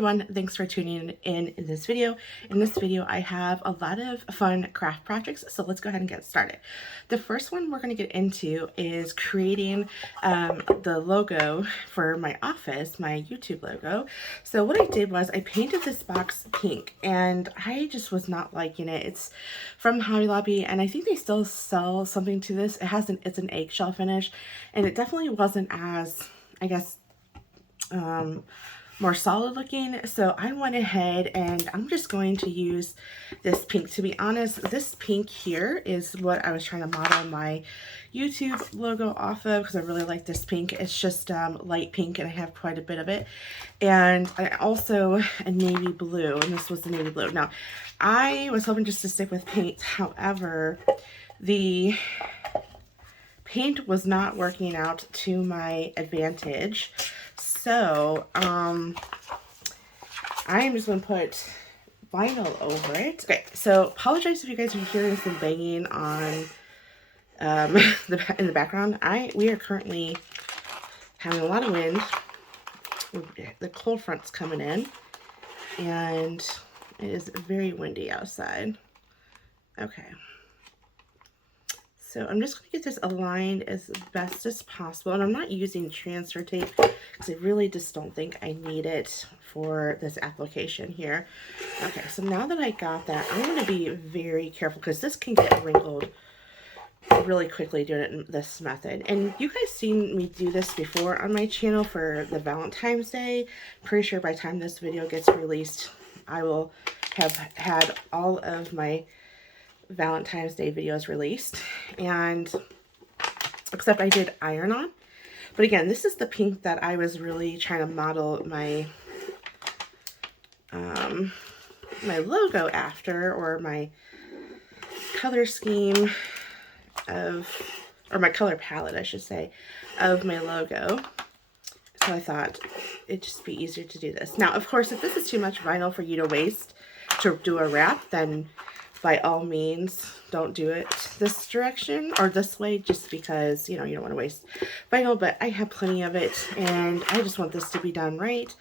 everyone, thanks for tuning in this video. In this video, I have a lot of fun craft projects, so let's go ahead and get started. The first one we're going to get into is creating the logo for my office, my YouTube logo. So what I did was I painted this box pink, and I just was not liking it. It's from Hobby Lobby, and I think they still sell something to this. It's an eggshell finish, and it definitely wasn't as, I guess, more solid looking. So I went ahead and I'm just going to use this pink. To be honest, this pink here is what I was trying to model my YouTube logo off of, because I really like this pink. It's just light pink, and I have quite a bit of it. And I also a navy blue, and this was the navy blue. Now I was hoping just to stick with paint, however the paint was not working out to my advantage. So, I'm just going to put vinyl over it. Okay, so apologize if you guys are hearing some banging on in the background. We are currently having a lot of wind. The cold front's coming in, and it is very windy outside. Okay. So I'm just going to get this aligned as best as possible. And I'm not using transfer tape because I really just don't think I need it for this application here. Okay, so now that I got that, I'm going to be very careful because this can get wrinkled really quickly doing it in this method. And you guys seen me do this before on my channel for the Valentine's Day. Pretty sure by the time this video gets released, I will have had all of my Valentine's Day videos released, and except I did iron on. But again, this is the pink that I was really trying to model my my logo after, or my color scheme of, or my color palette I should say, of my logo. So I thought it'd just be easier to do this. Now of course, if this is too much vinyl for you to waste to do a wrap, then by all means, don't do it this direction or this way, just because, you know, you don't want to waste vinyl. But I have plenty of it, and I just want this to be done right,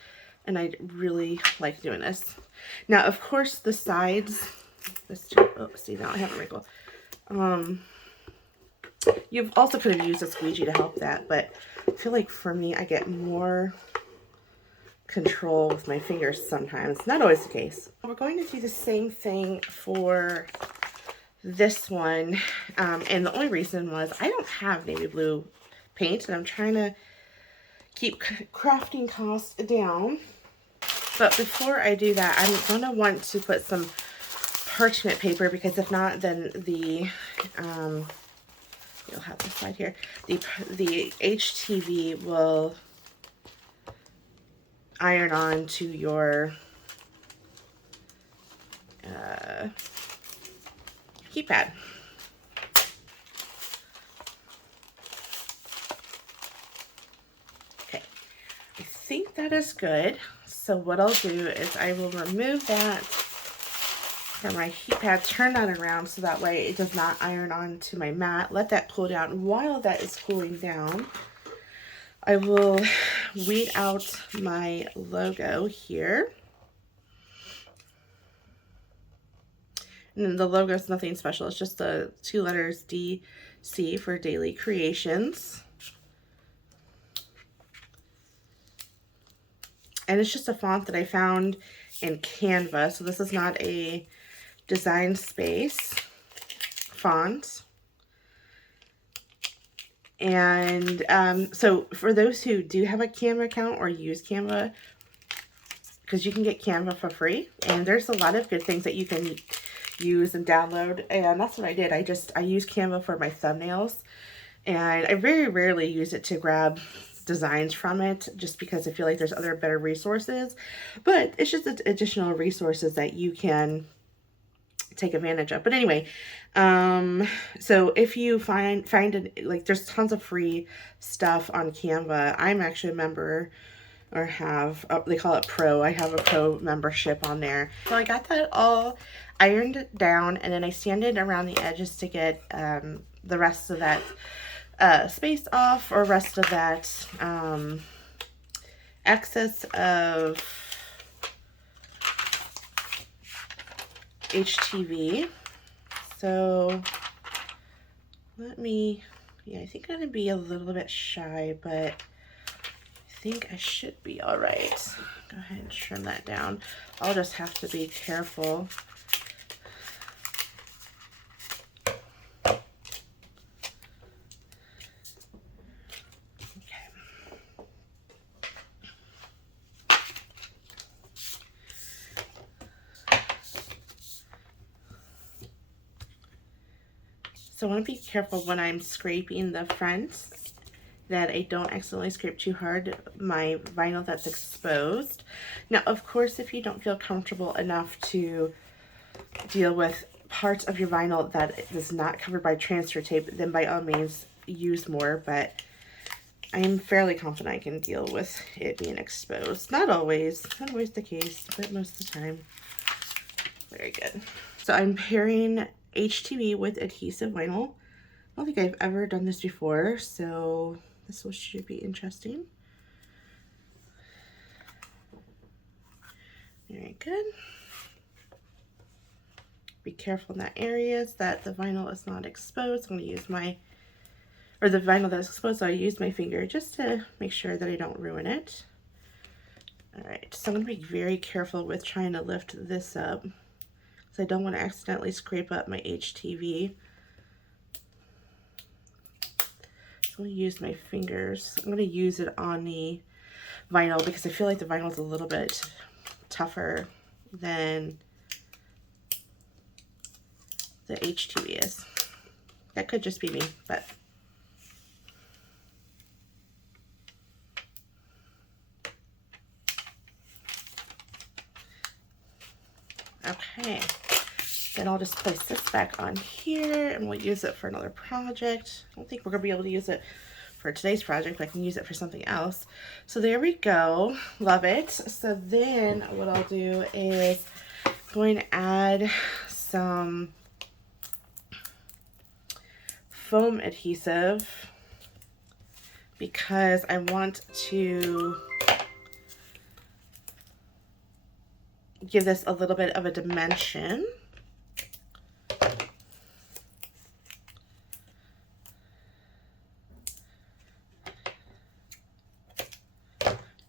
and I really like doing this. Now, of course, the sides, oh, see, now I have a wrinkle. You also could have used a squeegee to help that, but I feel like for me, I get more control with my fingers sometimes. Not always the case. We're going to do the same thing for this one, and the only reason was I don't have navy blue paint, and I'm trying to keep crafting costs down. But before I do that, I'm gonna want to put some parchment paper, because if not, then the you'll have this side here, the HTV will iron on to your keypad. Okay, I think that is good. So what I'll do is I will remove that from my heat pad, turn that around so that way it does not iron on to my mat. Let that cool down. While that is cooling down, I will weed out my logo here. And the logo is nothing special. It's just the two letters DC for Daily Creations. And it's just a font that I found in Canva. So this is not a Design Space font. And so for those who do have a Canva account or use Canva, because you can get Canva for free, and there's a lot of good things that you can use and download, and that's what I did. I use Canva for my thumbnails, and I very rarely use it to grab designs from it, just because I feel like there's other better resources. But it's just additional resources that you can take advantage of. But anyway, so if you find it, like, there's tons of free stuff on Canva. I'm actually a member, or have, they call it pro. I have a pro membership on there. So I got that all ironed down, and then I sanded around the edges to get the rest of that space off, or rest of that excess of HTV. So yeah, I think I'm gonna be a little bit shy, but I think I should be all right. Go ahead and trim that down. I'll just have to be careful. So I want to be careful when I'm scraping the fronts that I don't accidentally scrape too hard my vinyl that's exposed. Now, of course, if you don't feel comfortable enough to deal with parts of your vinyl that is not covered by transfer tape, then by all means use more, but I am fairly confident I can deal with it being exposed. Not always the case, but most of the time. Very good. So I'm pairing HTV with adhesive vinyl. I don't think I've ever done this before, so this should be interesting. Very good. Be careful in that areas that the vinyl is not exposed. I'm going to use the vinyl that's exposed, so I use my finger just to make sure that I don't ruin it. All right, so I'm going to be very careful with trying to lift this up, because I don't want to accidentally scrape up my HTV. I'm going to use my fingers. I'm going to use it on the vinyl because I feel like the vinyl is a little bit tougher than the HTV is. That could just be me, but okay. Then I'll just place this back on here and we'll use it for another project. I don't think we're gonna be able to use it for today's project, but I can use it for something else. So there we go, love it. So then what I'll do is going to add some foam adhesive because I want to give this a little bit of a dimension.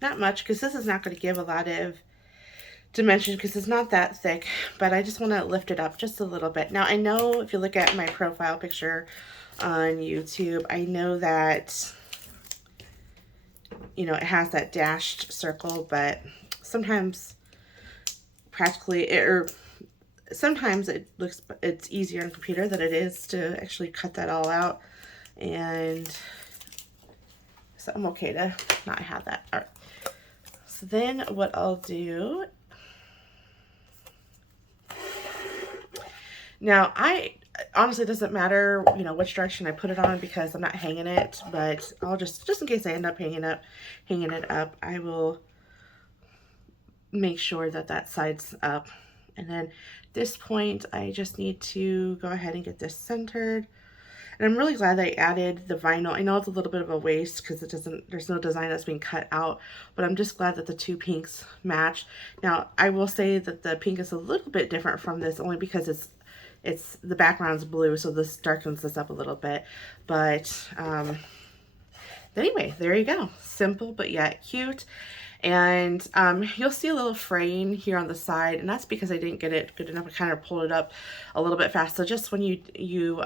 Not much, because this is not going to give a lot of dimension because it's not that thick, but I just want to lift it up just a little bit. Now I know if you look at my profile picture on YouTube, I know that, you know, it has that dashed circle, but sometimes sometimes it's easier on a computer than it is to actually cut that all out, and so I'm okay to not have that. All right. So then what I'll do, now honestly, it doesn't matter, you know, which direction I put it on because I'm not hanging it, but I'll just in case I end up hanging it up, I will make sure that that side's up. And then at this point, I just need to go ahead and get this centered. And I'm really glad I added the vinyl. I know it's a little bit of a waste because there's no design that's being cut out, but I'm just glad that the two pinks match. Now, I will say that the pink is a little bit different from this only because the background's blue, so this darkens this up a little bit. But anyway, there you go. Simple, but yet cute. And you'll see a little fraying here on the side, and that's because I didn't get it good enough. I kind of pulled it up a little bit fast. So just when you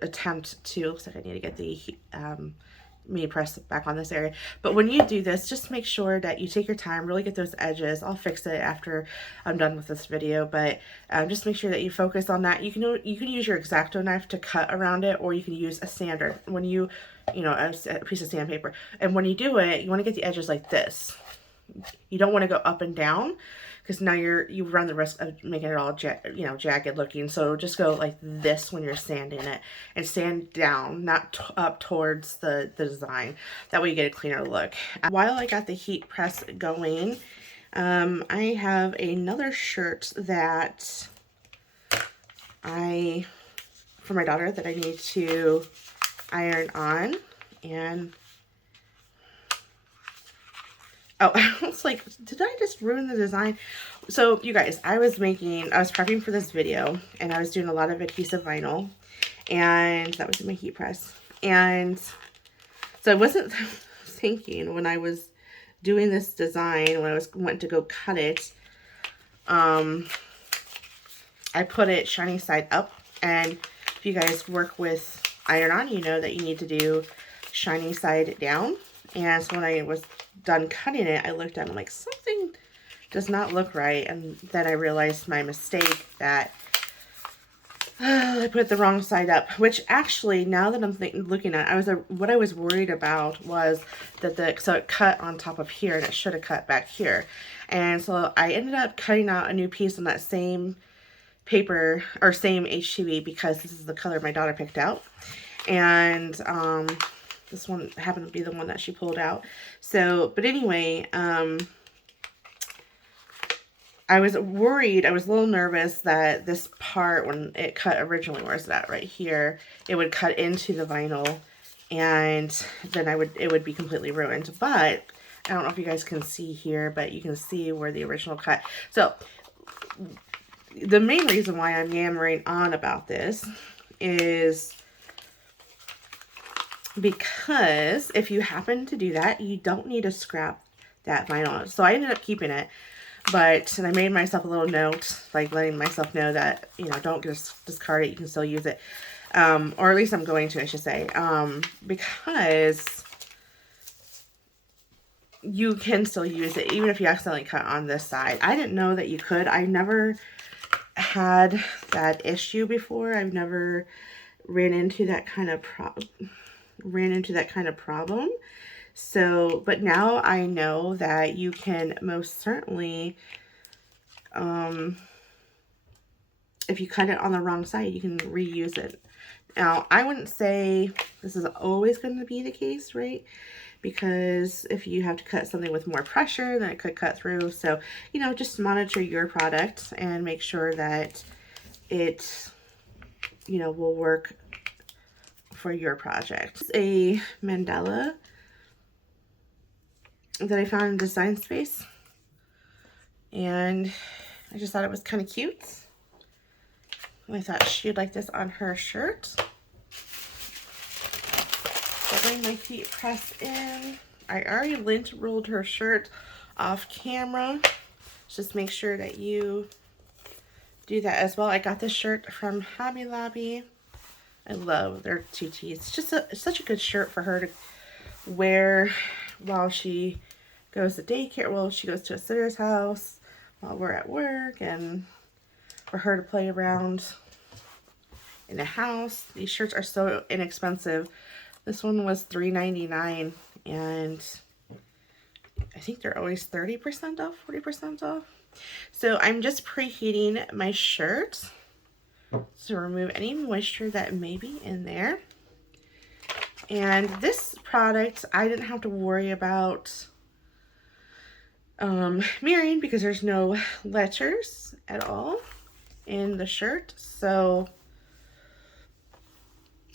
attempt to, looks like I need to get the mini press back on this area. But when you do this, just make sure that you take your time, really get those edges. I'll fix it after I'm done with this video, but just make sure that you focus on that. You can use your X-Acto knife to cut around it, or you can use a sander when you know, a piece of sandpaper. And when you do it, you want to get the edges like this. You don't want to go up and down because now you run the risk of making it all jagged looking. So just go like this when you're sanding it, and sand down, not up towards the design. That way you get a cleaner look. While I got the heat press going, I have another shirt that for my daughter that I need to iron on. And Oh, I was like, did I just ruin the design? So you guys, I was prepping for this video, and I was doing a lot of adhesive vinyl, and that was in my heat press. And so I wasn't thinking when I was doing this design, when I went to go cut it, I put it shiny side up. And if you guys work with iron-on, you know that you need to do shiny side down. And so when I was done cutting it, I looked at it, I'm like, something does not look right. And then I realized my mistake, that I put the wrong side up, which actually, now that I'm looking at it, what I was worried about was that so it cut on top of here, and it should have cut back here. And so I ended up cutting out a new piece on that same paper, or same HTV, because this is the color my daughter picked out. And this one happened to be the one that she pulled out. So, but anyway, I was worried, I was a little nervous that this part, when it cut originally, where's that, right here, it would cut into the vinyl, and then it would be completely ruined. But I don't know if you guys can see here, but you can see where the original cut. So the main reason why I'm yammering on about this is because if you happen to do that, you don't need to scrap that vinyl. So I ended up keeping it. And I made myself a little note, like letting myself know that, you know, don't just discard it. You can still use it. Or at least I'm going to, I should say. Because you can still use it, even if you accidentally cut on this side. I didn't know that you could. I never had that issue before. I've never ran into that kind of problem. So, but now I know that you can most certainly, if you cut it on the wrong side, you can reuse it. Now, I wouldn't say this is always going to be the case, right? Because if you have to cut something with more pressure, then it could cut through. So, you know, just monitor your product and make sure that it, you know, will work for your project. It's a mandala that I found in Design Space, and I just thought it was kind of cute. I thought she'd like this on her shirt. So bring my heat press in. I already lint rolled her shirt off camera. Just make sure that you do that as well. I got this shirt from Hobby Lobby. I love their TT. It's just such a good shirt for her to wear while she goes to daycare. Well, she goes to a sitter's house while we're at work, and for her to play around in the house. These shirts are so inexpensive. This one was $3.99, and I think they're always 30% off, 40% off. So I'm just preheating my shirt to remove any moisture that may be in there. And this product, I didn't have to worry about mirroring, because there's no letters at all in the shirt. So,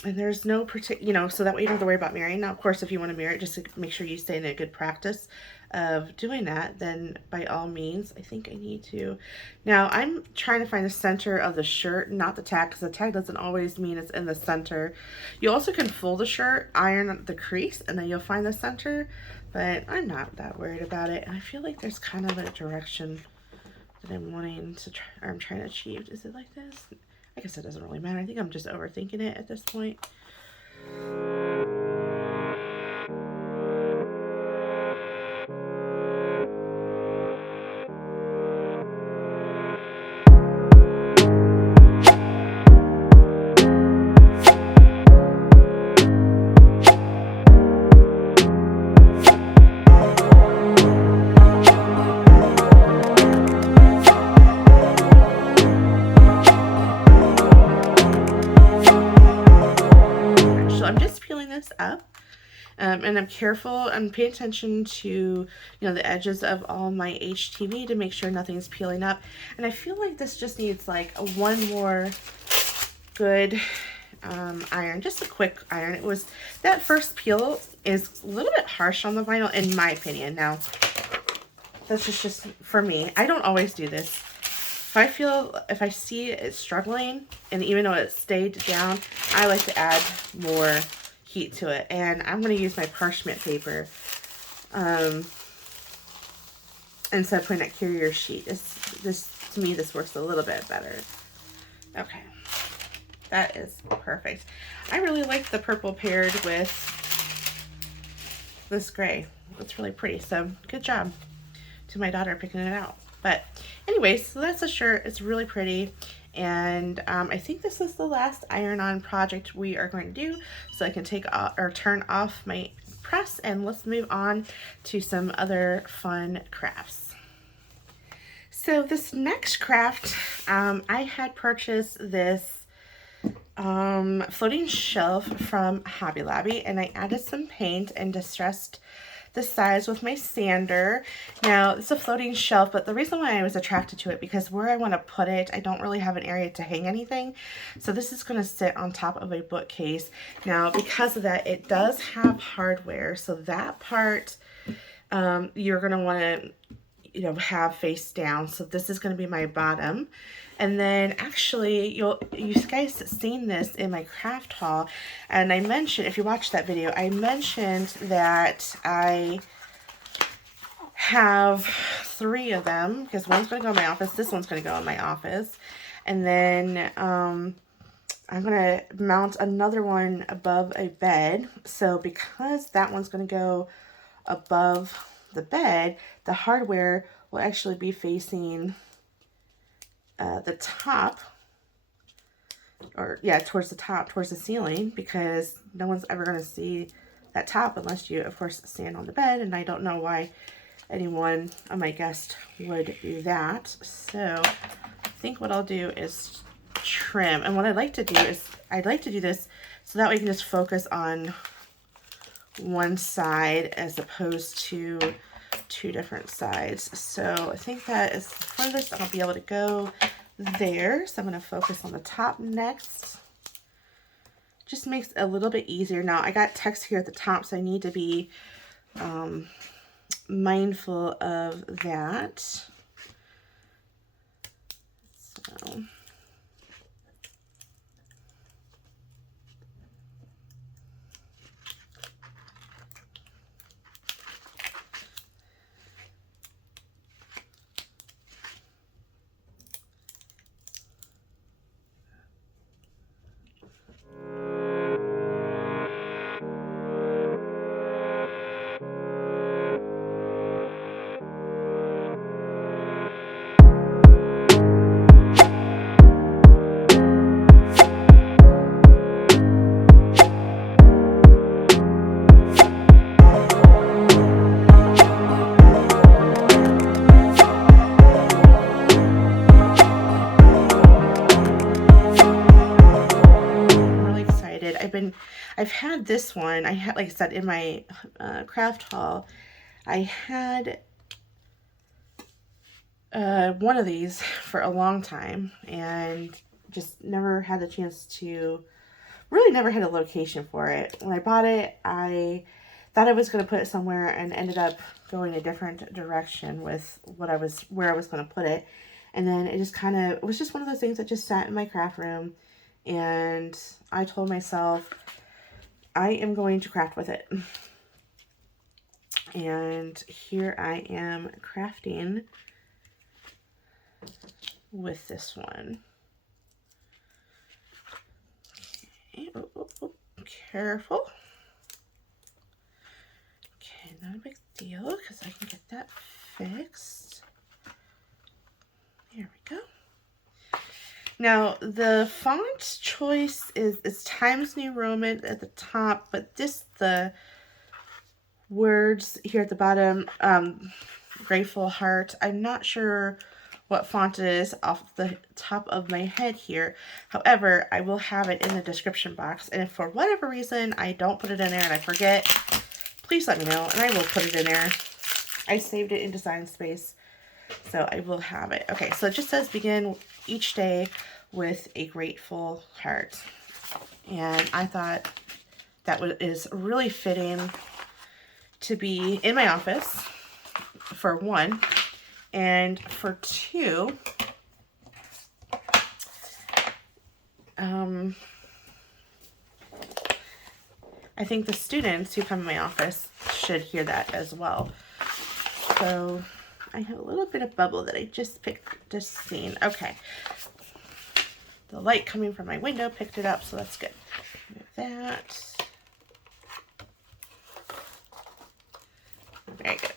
and there's no particular, you know, so that way you don't have to worry about mirroring. Now, of course, if you want to mirror it, just to make sure you stay in a good practice of doing that, then by all means. I think I need to. Now, I'm trying to find the center of the shirt, not the tag, because the tag doesn't always mean it's in the center. You also can fold the shirt, iron the crease, and then you'll find the center, but I'm not that worried about it. And I feel like there's kind of a direction that I'm wanting to try, or I'm trying to achieve. Is it like this? I guess it doesn't really matter. I think I'm just overthinking it at this point. Up, and I'm careful and pay attention to, you know, the edges of all my HTV to make sure nothing's peeling up. And I feel like this just needs like one more good iron, just a quick iron. It was, that first peel is a little bit harsh on the vinyl in my opinion. Now, That's just for me. I don't always do this. If I see it struggling, and even though it stayed down, I like to add more heat to it. And I'm going to use my parchment paper instead of putting that carrier sheet. To me, this works a little bit better. Okay, that is perfect. I really like the purple paired with this gray. It's really pretty. So good job to my daughter picking it out. But anyways, so that's a shirt. It's really pretty. And I think this is the last iron-on project we are going to do. So I can take off or turn off my press, and let's move on to some other fun crafts. So this next craft, I had purchased this floating shelf from Hobby Lobby, and I added some paint and distressed the sides with my sander. Now, it's a floating shelf, but the reason why I was attracted to it, because where I want to put it, I don't really have an area to hang anything. So this is going to sit on top of a bookcase. Now, because of that, it does have hardware. So that part, you're going to want to, have face down. So this is going to be my bottom. And then actually, you guys seen this in my craft haul, and I mentioned, if you watched that video, I mentioned that I have 3 of them, because one's going to go in my office, this one's going to go in my office, and then I'm going to mount another one above a bed. So because that one's going to go above the bed, the hardware will actually be facing the top, or yeah, towards the top, towards the ceiling, because no one's ever going to see that top unless you, of course, stand on the bed, and I don't know why anyone of my guests would do that. So I think what I'll do is trim, and what I'd like to do is, I'd like to do this so that we can just focus on one side as opposed to 2 different sides. So I think that is the furthest I'll be able to go there. So I'm going to focus on the top next. Just makes it a little bit easier. Now I got text here at the top, so I need to be mindful of that. So I've had this one, like I said, in my craft haul, I had one of these for a long time, and just never had the chance to, really never had a location for it. When I bought it, I thought I was going to put it somewhere, and ended up going a different direction with where I was going to put it. And then it just it was just one of those things that just sat in my craft room, and I told myself, I am going to craft with it. And here I am crafting with this one. Okay, careful. Okay, not a big deal, because I can get that fixed. There we go. Now, the font choice is Times New Roman at the top, but the words here at the bottom, Grateful Heart, I'm not sure what font it is off the top of my head here. However, I will have it in the description box, and if for whatever reason I don't put it in there and I forget, please let me know, and I will put it in there. I saved it in Design Space, so I will have it. Okay, so it just says begin each day with a grateful heart. And I thought that is really fitting to be in my office, for one. And for 2, I think the students who come in my office should hear that as well. So I have a little bit of bubble that I just seen. Okay. The light coming from my window picked it up, so that's good. Move that. Very good.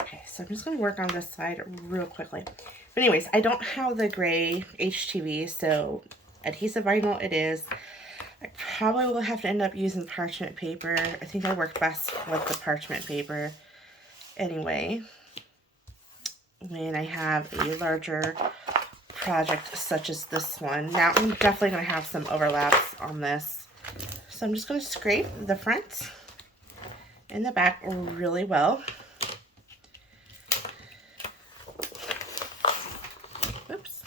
Okay, so I'm just going to work on this side real quickly. But anyways, I don't have the gray HTV, so adhesive vinyl it is. I probably will have to end up using parchment paper. I think I work best with the parchment paper anyway, when I have a larger project such as this one. Now I'm definitely going to have some overlaps on this. So I'm just going to scrape the front and the back really well. Oops.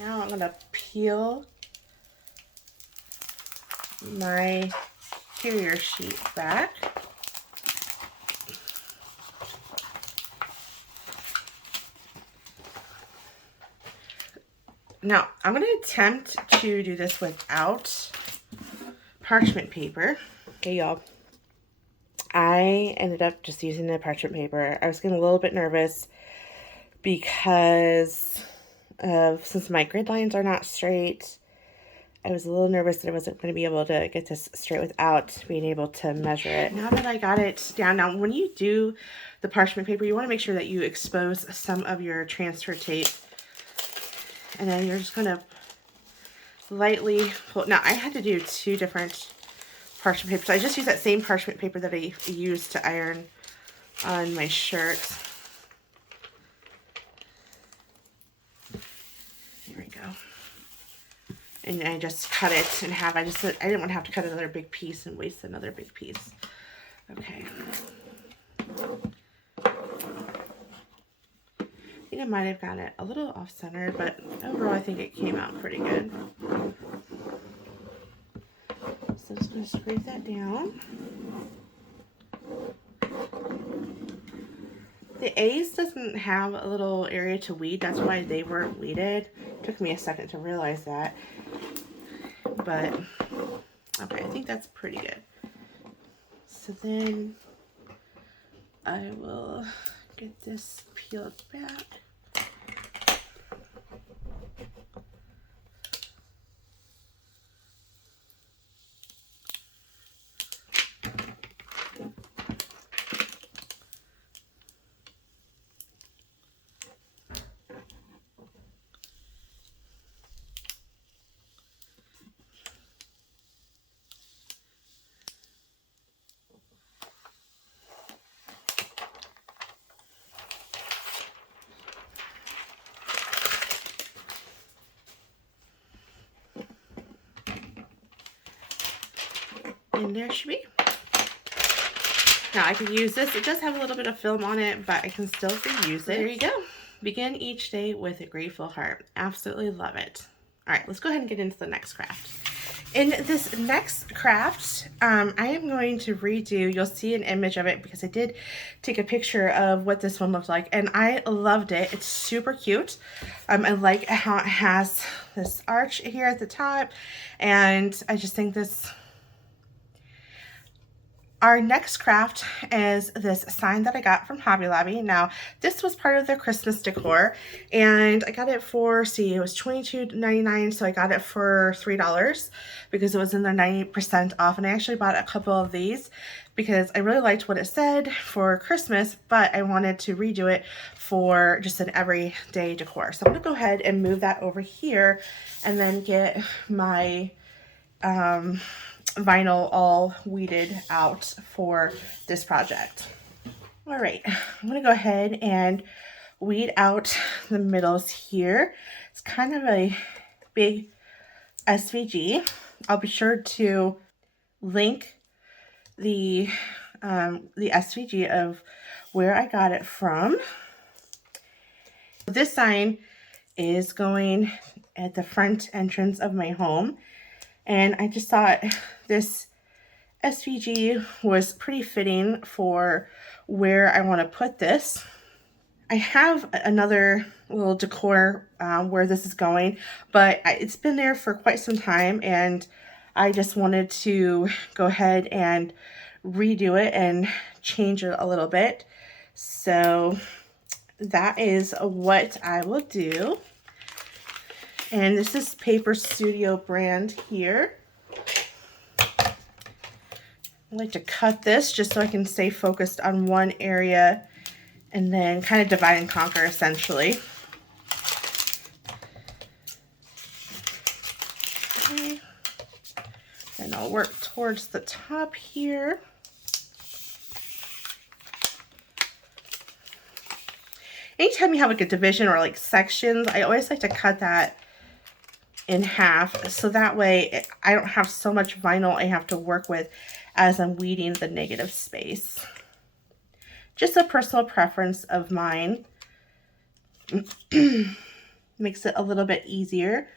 Now I'm going to peel my exterior sheet back. Now, I'm going to attempt to do this without parchment paper. Okay, y'all. I ended up just using the parchment paper. I was getting a little bit nervous because since my grid lines are not straight, I was a little nervous that I wasn't going to be able to get this straight without being able to measure it. Now that I got it down, now when you do the parchment paper, you want to make sure that you expose some of your transfer tape. And then you're just going to lightly pull. Now, I had to do 2 different parchment papers. I just used that same parchment paper that I used to iron on my shirt. Here we go. And I just cut it in half. I didn't want to have to cut another big piece and waste another big piece. Okay. I think I might have gotten it a little off-center, but overall I think it came out pretty good. So I'm just going to scrape that down. The A's doesn't have a little area to weed. That's why they weren't weeded. It took me a second to realize that. But, okay, I think that's pretty good. So then I will get this peeled back. And there she be. Now I can use this. It does have a little bit of film on it, but I can still reuse it. There you go. Begin each day with a grateful heart. Absolutely love it. All right, let's go ahead and get into the next craft. In this next craft, I am going to redo, you'll see an image of it because I did take a picture of what this one looked like, and I loved it. It's super cute. I like how it has this arch here at the top, and I just think this... Our next craft is this sign that I got from Hobby Lobby. Now, this was part of the Christmas decor, and I got it for, see, it was $22.99, so I got it for $3 because it was in the 90% off, and I actually bought a couple of these because I really liked what it said for Christmas, but I wanted to redo it for just an everyday decor. So I'm going to go ahead and move that over here and then get my... vinyl all weeded out for this project. All right, I'm gonna go ahead and weed out the middles here. It's kind of a big SVG. I'll be sure to link the SVG of where I got it from. This sign is going at the front entrance of my home. And I just thought this SVG was pretty fitting for where I want to put this. I have another little decor where this is going, but it's been there for quite some time, and I just wanted to go ahead and redo it and change it a little bit. So that is what I will do. And this is Paper Studio brand here. I like to cut this just so I can stay focused on one area and then kind of divide and conquer essentially. Okay. Then I'll work towards the top here. Anytime you have like a division or like sections, I always like to cut that in half so that way I don't have so much vinyl I have to work with as I'm weeding the negative space. Just a personal preference of mine. Makes it a little bit easier.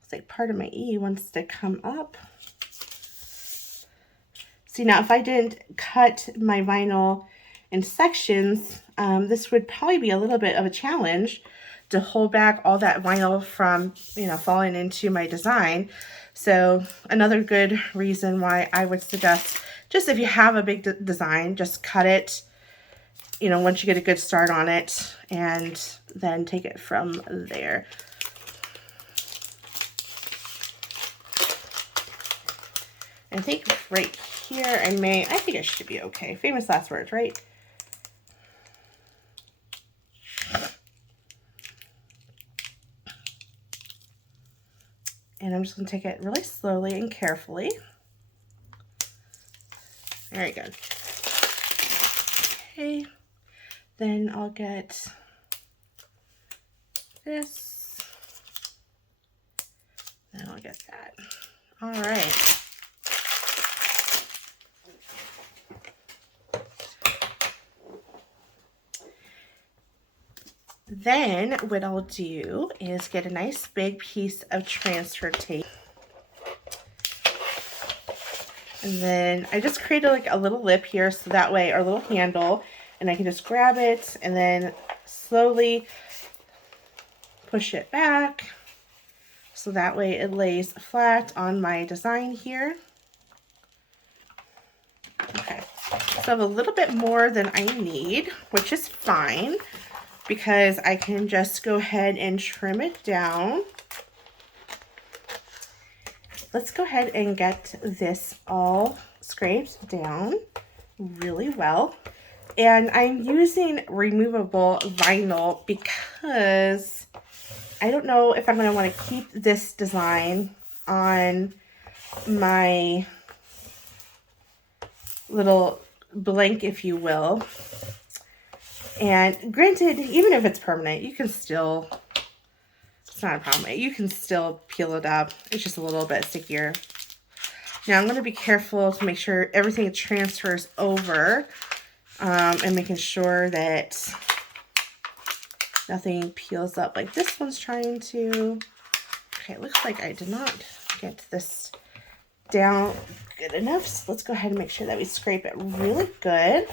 Looks like part of my E wants to come up. See, now if I didn't cut my vinyl in sections, this would probably be a little bit of a challenge to hold back all that vinyl from, you know, falling into my design. So another good reason why I would suggest, just if you have a big design, just cut it, you know, once you get a good start on it, and then take it from there. I think right here I think it should be okay. Famous last words, right? And I'm just going to take it really slowly and carefully. Very good. Okay. Then I'll get this. Then I'll get that. All right. Then what I'll do is get a nice big piece of transfer tape. And then I just created like a little lip here so that way, or a little handle, and I can just grab it and then slowly push it back so that way it lays flat on my design here. Okay, so I have a little bit more than I need, which is fine, because I can just go ahead and trim it down. Let's go ahead and get this all scraped down really well. And I'm using removable vinyl because I don't know if I'm going to want to keep this design on my little blank, if you will. And granted, even if it's permanent, you can still, it's not a problem. You can still peel it up. It's just a little bit stickier. Now I'm going to be careful to make sure everything transfers over, and making sure that nothing peels up like this one's trying to. Okay, it looks like I did not get this down good enough. So let's go ahead and make sure that we scrape it really good.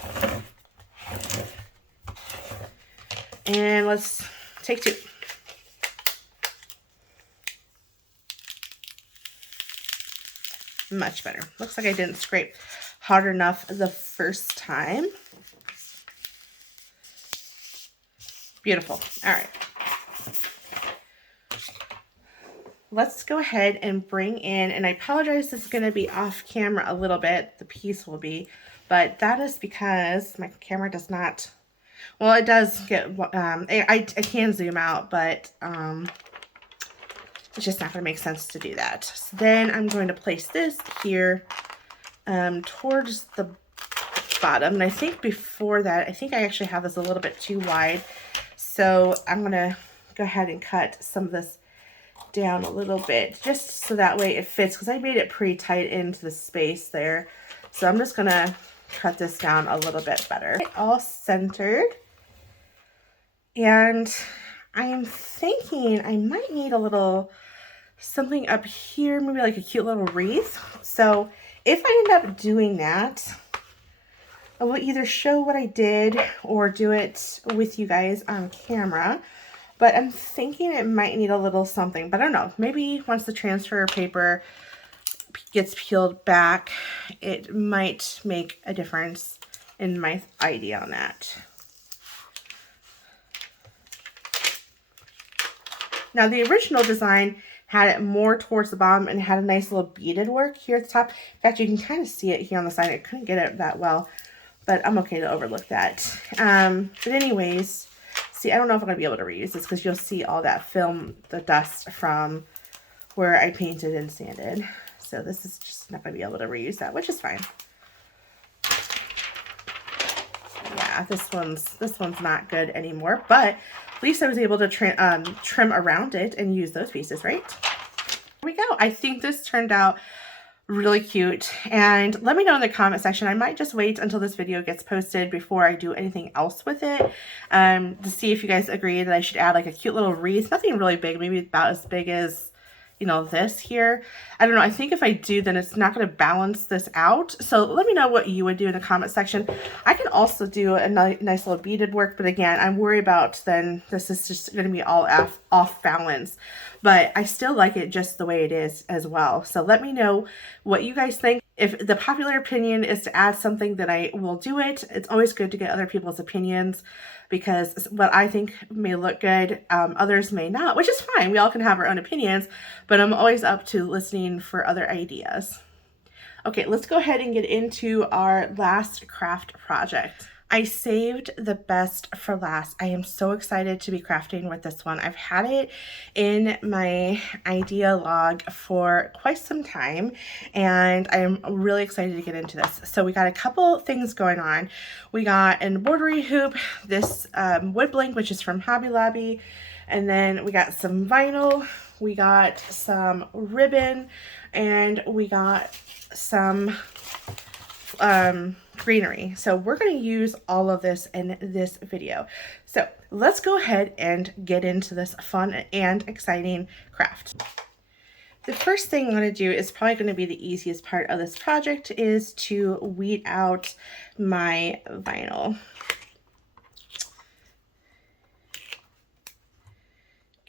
And let's take two. Much better. Looks like I didn't scrape hard enough the first time. Beautiful. All right. Let's go ahead and bring in, and I apologize, this is going to be off camera a little bit. The piece will be, but that is because my camera does not, well, it does get, I can zoom out, but it's just not going to make sense to do that. So then I'm going to place this here towards the bottom. And I think before that, I think I actually have this a little bit too wide. So I'm going to go ahead and cut some of this down a little bit, just so that way it fits, because I made it pretty tight into the space there. So I'm just going to cut this down a little bit better. All centered. And I am thinking I might need a little something up here, maybe like a cute little wreath. So if I end up doing that, I will either show what I did or do it with you guys on camera. But I'm thinking it might need a little something, but I don't know. Maybe once the transfer paper gets peeled back, it might make a difference in my idea on that. Now the original design had it more towards the bottom and had a nice little beaded work here at the top. In fact, you can kind of see it here on the side. I couldn't get it that well, but I'm okay to overlook that. But anyways, see, I don't know if I'm going to be able to reuse this because you'll see all that film, the dust from where I painted and sanded. So this is just not going to be able to reuse that, which is fine. Yeah, this one's not good anymore, but at least I was able to trim around it and use those pieces, right? Here we go. I think this turned out really cute, and let me know in the comment section. I might just wait until this video gets posted before I do anything else with it, to see if you guys agree that I should add like a cute little wreath. Nothing really big, maybe about as big as, you know, this here. I don't know. I think if I do, then it's not going to balance this out. So let me know what you would do in the comment section. I can also do a nice little beaded work, but again, I'm worried about then this is just going to be all off balance. But I still like it just the way it is as well. So let me know what you guys think. If the popular opinion is to add something, then I will do it. It's always good to get other people's opinions, because what I think may look good, others may not, which is fine. We all can have our own opinions, but I'm always up to listening for other ideas. Okay, let's go ahead and get into our last craft project. I saved the best for last. I am so excited to be crafting with this one. I've had it in my idea log for quite some time, and I'm really excited to get into this. So we got a couple things going on. We got an embroidery hoop, this wood blank, which is from Hobby Lobby, and then we got some vinyl, we got some ribbon, and we got some greenery. So we're going to use all of this in this video. So let's go ahead and get into this fun and exciting craft. The first thing I'm going to do is probably going to be the easiest part of this project, is to weed out my vinyl.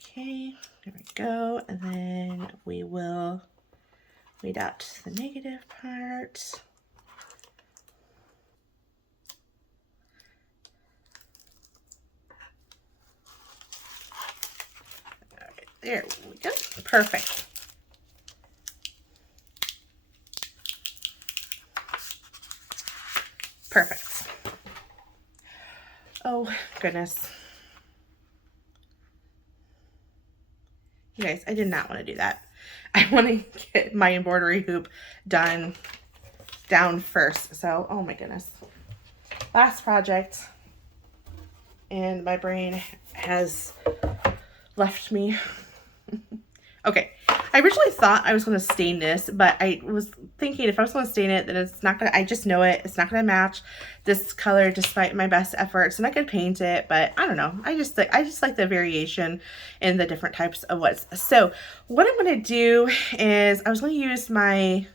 Okay, there we go. And then we will weed out the negative part. There we go. Perfect. Perfect. Oh, goodness. You guys, I did not want to do that. I want to get my embroidery hoop down first. So, oh my goodness. Last project. And my brain has left me. Okay, I originally thought I was going to stain this, but I was thinking if I was going to stain it, then it's not going to, I just know it, it's not going to match this color despite my best efforts, and I could paint it, but I don't know. I just like the variation in the different types of woods. So what I'm going to do is I was going to use my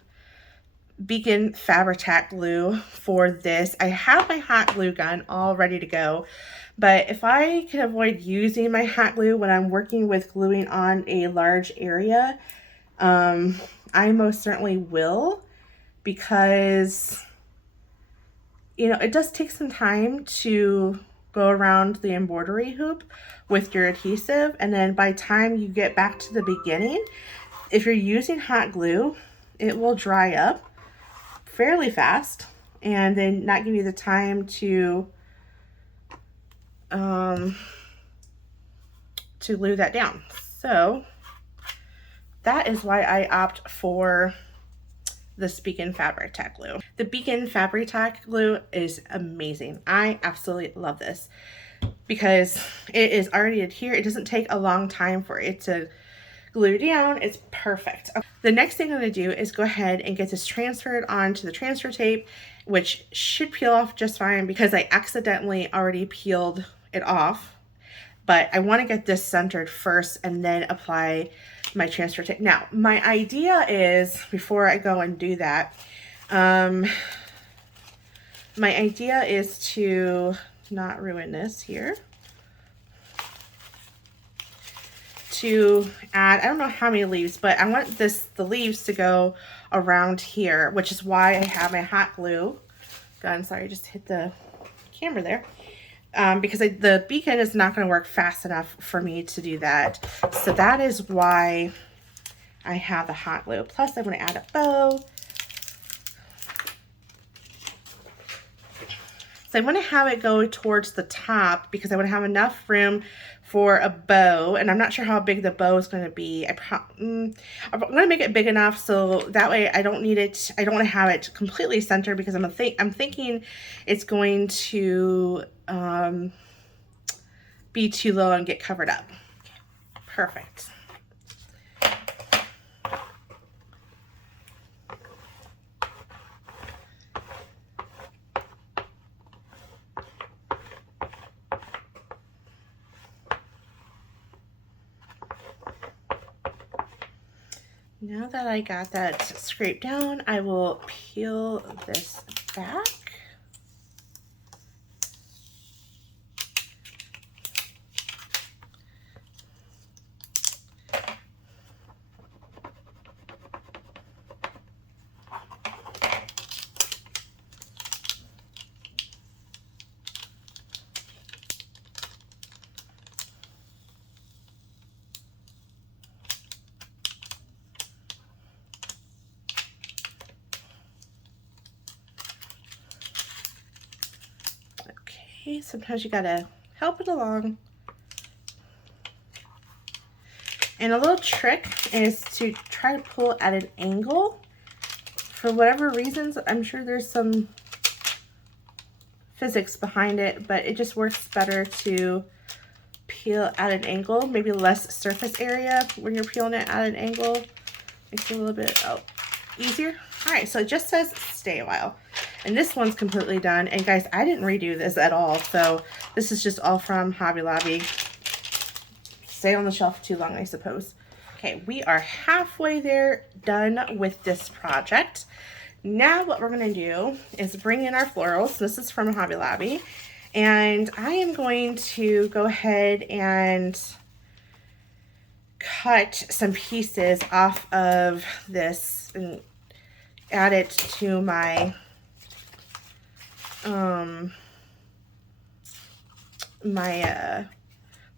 Beacon Fabri-Tac glue for this. I have my hot glue gun all ready to go, but if I can avoid using my hot glue when I'm working with gluing on a large area, I most certainly will, because, you know, it does take some time to go around the embroidery hoop with your adhesive, and then by the time you get back to the beginning, if you're using hot glue, it will dry up fairly fast and then not give you the time to glue that down. So that is why I opt for this Beacon Fabri-Tac glue. The Beacon Fabri-Tac glue is amazing. I absolutely love this because it is already adhered. It doesn't take a long time for it to glue down. It's perfect. The next thing I'm going to do is go ahead and get this transferred onto the transfer tape, which should peel off just fine because I accidentally already peeled it off. But I want to get this centered first and then apply my transfer tape. Now, my idea is, before I go and do that, my idea is to not ruin this here. To add, I don't know how many leaves, but I want the leaves to go around here, which is why I have my hot glue gun. Sorry, I just hit the camera there. Because the beacon is not going to work fast enough for me to do that. So that is why I have the hot glue. Plus, I'm going to add a bow. So I want to have it go towards the top because I want to have enough room for a bow. And I'm not sure how big the bow is going to be. I'm going to make it big enough so that way I don't need it. I don't want to have it completely centered because I'm thinking it's going to be too low and get covered up. Perfect. Now that I got that scraped down, I will peel this back. Sometimes you gotta help it along. And a little trick is to try to pull at an angle. For whatever reasons, I'm sure there's some physics behind it, but it just works better to peel at an angle, maybe less surface area when you're peeling it at an angle. Makes it a little bit easier. All right, so it just says stay a while. And this one's completely done. And guys, I didn't redo this at all. So this is just all from Hobby Lobby. Stay on the shelf too long, I suppose. Okay, we are halfway there done with this project. Now what we're gonna do is bring in our florals. This is from Hobby Lobby. And I am going to go ahead and cut some pieces off of this and add it to my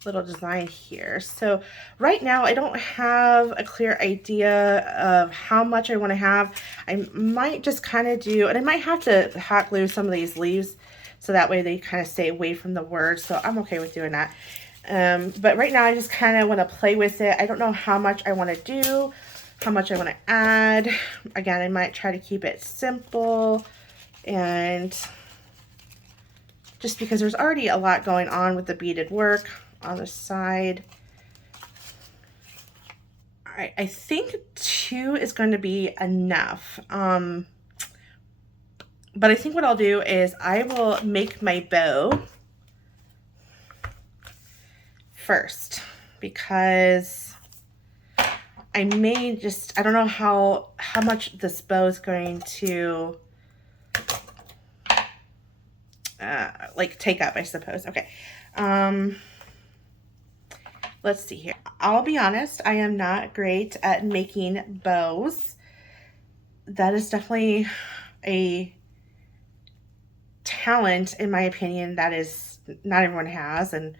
little design here. So right now I don't have a clear idea of how much I want to have. I might just kind of do, and I might have to hot glue some of these leaves so that way they kind of stay away from the words. So I'm okay with doing that. But right now I just kind of want to play with it. I don't know how much I want to do, how much I want to add. Again, I might try to keep it simple, and just because there's already a lot going on with the beaded work on the side. All right, I think 2 is going to be enough. But I think what I'll do is I will make my bow first, because I may just, I don't know how much this bow is going to like take up, I suppose. Okay. Let's see here. I'll be honest, I am not great at making bows. That is definitely a talent, in my opinion, that is not everyone has, and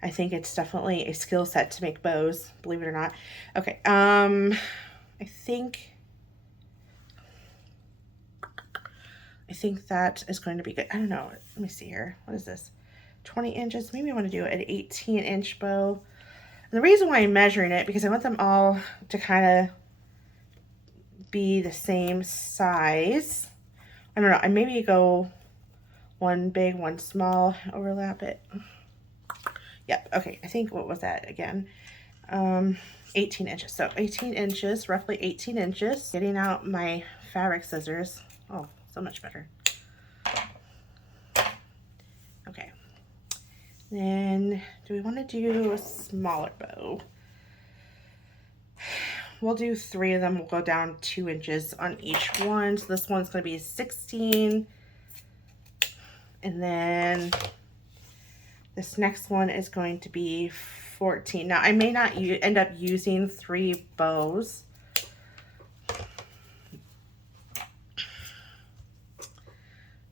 I think it's definitely a skill set to make bows, believe it or not. Okay, I think that is going to be good. I don't know. Let me see here. What is this? 20 inches. Maybe I want to do an 18-inch bow. And the reason why I'm measuring it, because I want them all to kind of be the same size. I don't know. I maybe go one big, one small, overlap it. Yep. Okay. I think, what was that again? 18 inches. So 18 inches, roughly 18 inches. Getting out my fabric scissors. Oh, so much better. Okay. Then do we want to do a smaller bow? We'll do 3 of them. We'll go down 2 inches on each one. So this one's going to be 16. And then this next one is going to be 14. Now, I may not end up using 3 bows.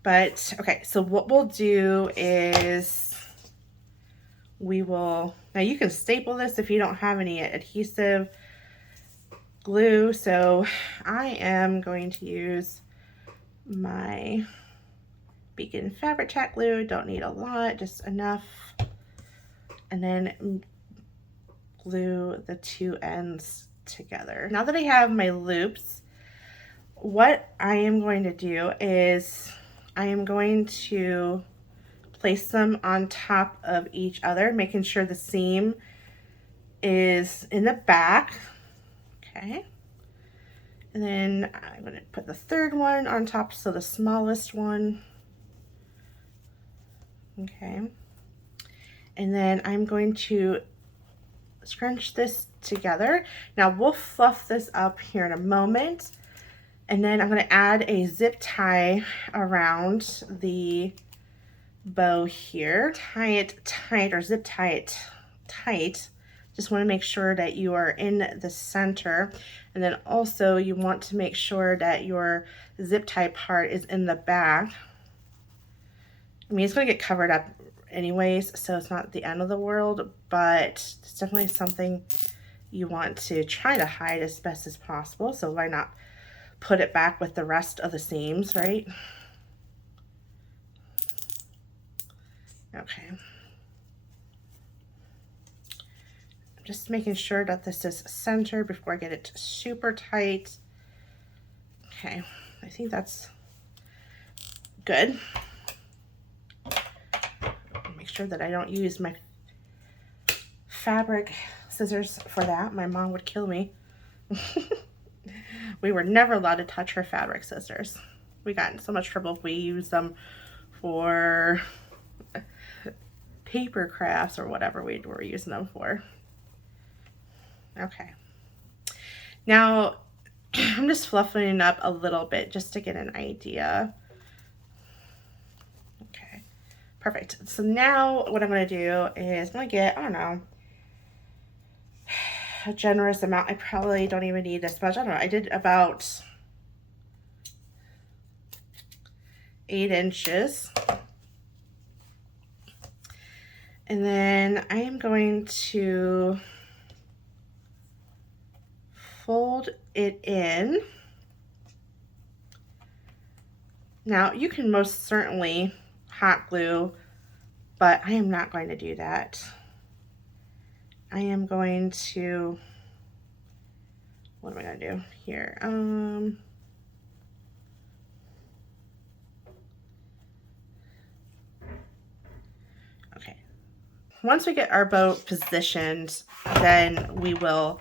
But, okay, so what we'll do is now you can staple this if you don't have any adhesive glue. So I am going to use my Beacon Fabric Tack glue. Don't need a lot, just enough. And then glue the 2 ends together. Now that I have my loops, what I am going to do is I am going to place them on top of each other, making sure the seam is in the back. Okay. And then I'm going to put the 3rd one on top, so the smallest one. Okay. And then I'm going to scrunch this together. Now we'll fluff this up here in a moment. And then I'm going to add a zip tie around the bow here. Tie it tight, or zip tie it tight. Just want to make sure that you are in the center. And then also you want to make sure that your zip tie part is in the back. I mean, it's going to get covered up anyways, so it's not the end of the world, but it's definitely something you want to try to hide as best as possible. So why not put it back with the rest of the seams, right? Okay. Just making sure that this is centered before I get it super tight. Okay, I think that's good. Make sure that I don't use my fabric scissors for that. My mom would kill me. We were never allowed to touch her fabric scissors. We got in so much trouble if we used them for paper crafts or whatever we were using them for. Okay. Now, I'm just fluffing it up a little bit just to get an idea. Okay, perfect. So now what I'm going to do is I'm going to get, I don't know, a generous amount. I probably don't even need this much. I don't know. I did about 8 inches. And then I am going to fold it in. Now you can most certainly hot glue, but I am not going to do that. I am going to, what am I going to do here? Okay. Once we get our bow positioned, then we will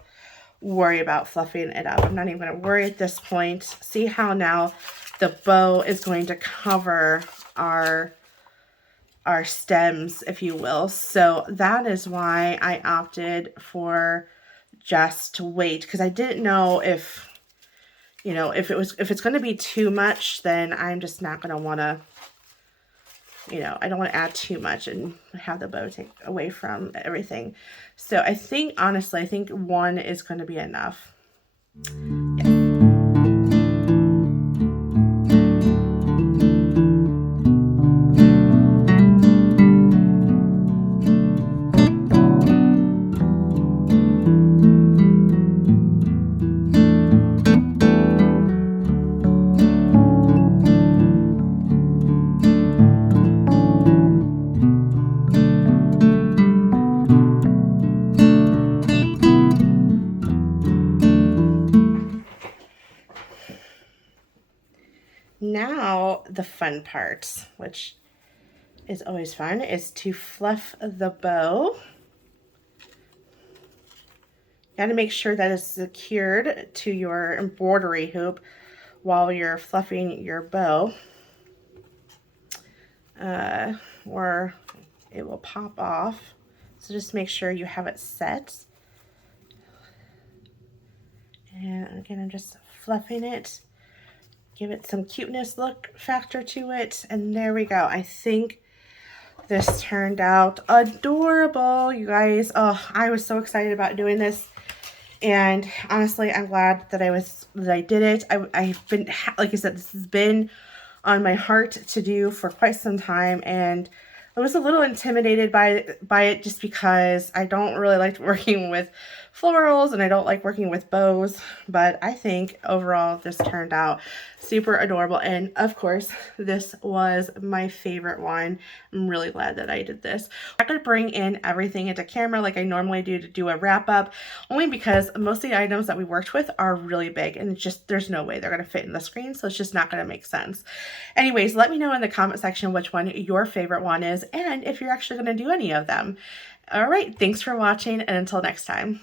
worry about fluffing it up. I'm not even going to worry at this point. See how now the bow is going to cover our stems, if you will. So that is why I opted for just wait, because I didn't know if, you know, if it's going to be too much, then I'm just not going to want to, you know, I don't want to add too much and have the bow take away from everything. So I think, honestly, I think 1 is going to be enough. Yeah. Now the fun part, which is always fun, is to fluff the bow. You got to make sure that it's secured to your embroidery hoop while you're fluffing your bow, or it will pop off. So just make sure you have it set. And again, I'm just fluffing it, give it some cuteness look factor to it. And there we go. I think this turned out adorable, you guys. Oh, I was so excited about doing this. And honestly, I'm glad that I did it. I've been, like I said, this has been on my heart to do for quite some time, and I was a little intimidated by it just because I don't really like working with florals and I don't like working with bows, but I think overall this turned out super adorable. And of course, this was my favorite one. I'm really glad that I did this. I'm not going to bring in everything into camera like I normally do to do a wrap up, only because most of the items that we worked with are really big and there's no way they're going to fit in the screen, so it's just not going to make sense. Anyways, let me know in the comment section which one your favorite one is and if you're actually going to do any of them. All right, thanks for watching, and until next time.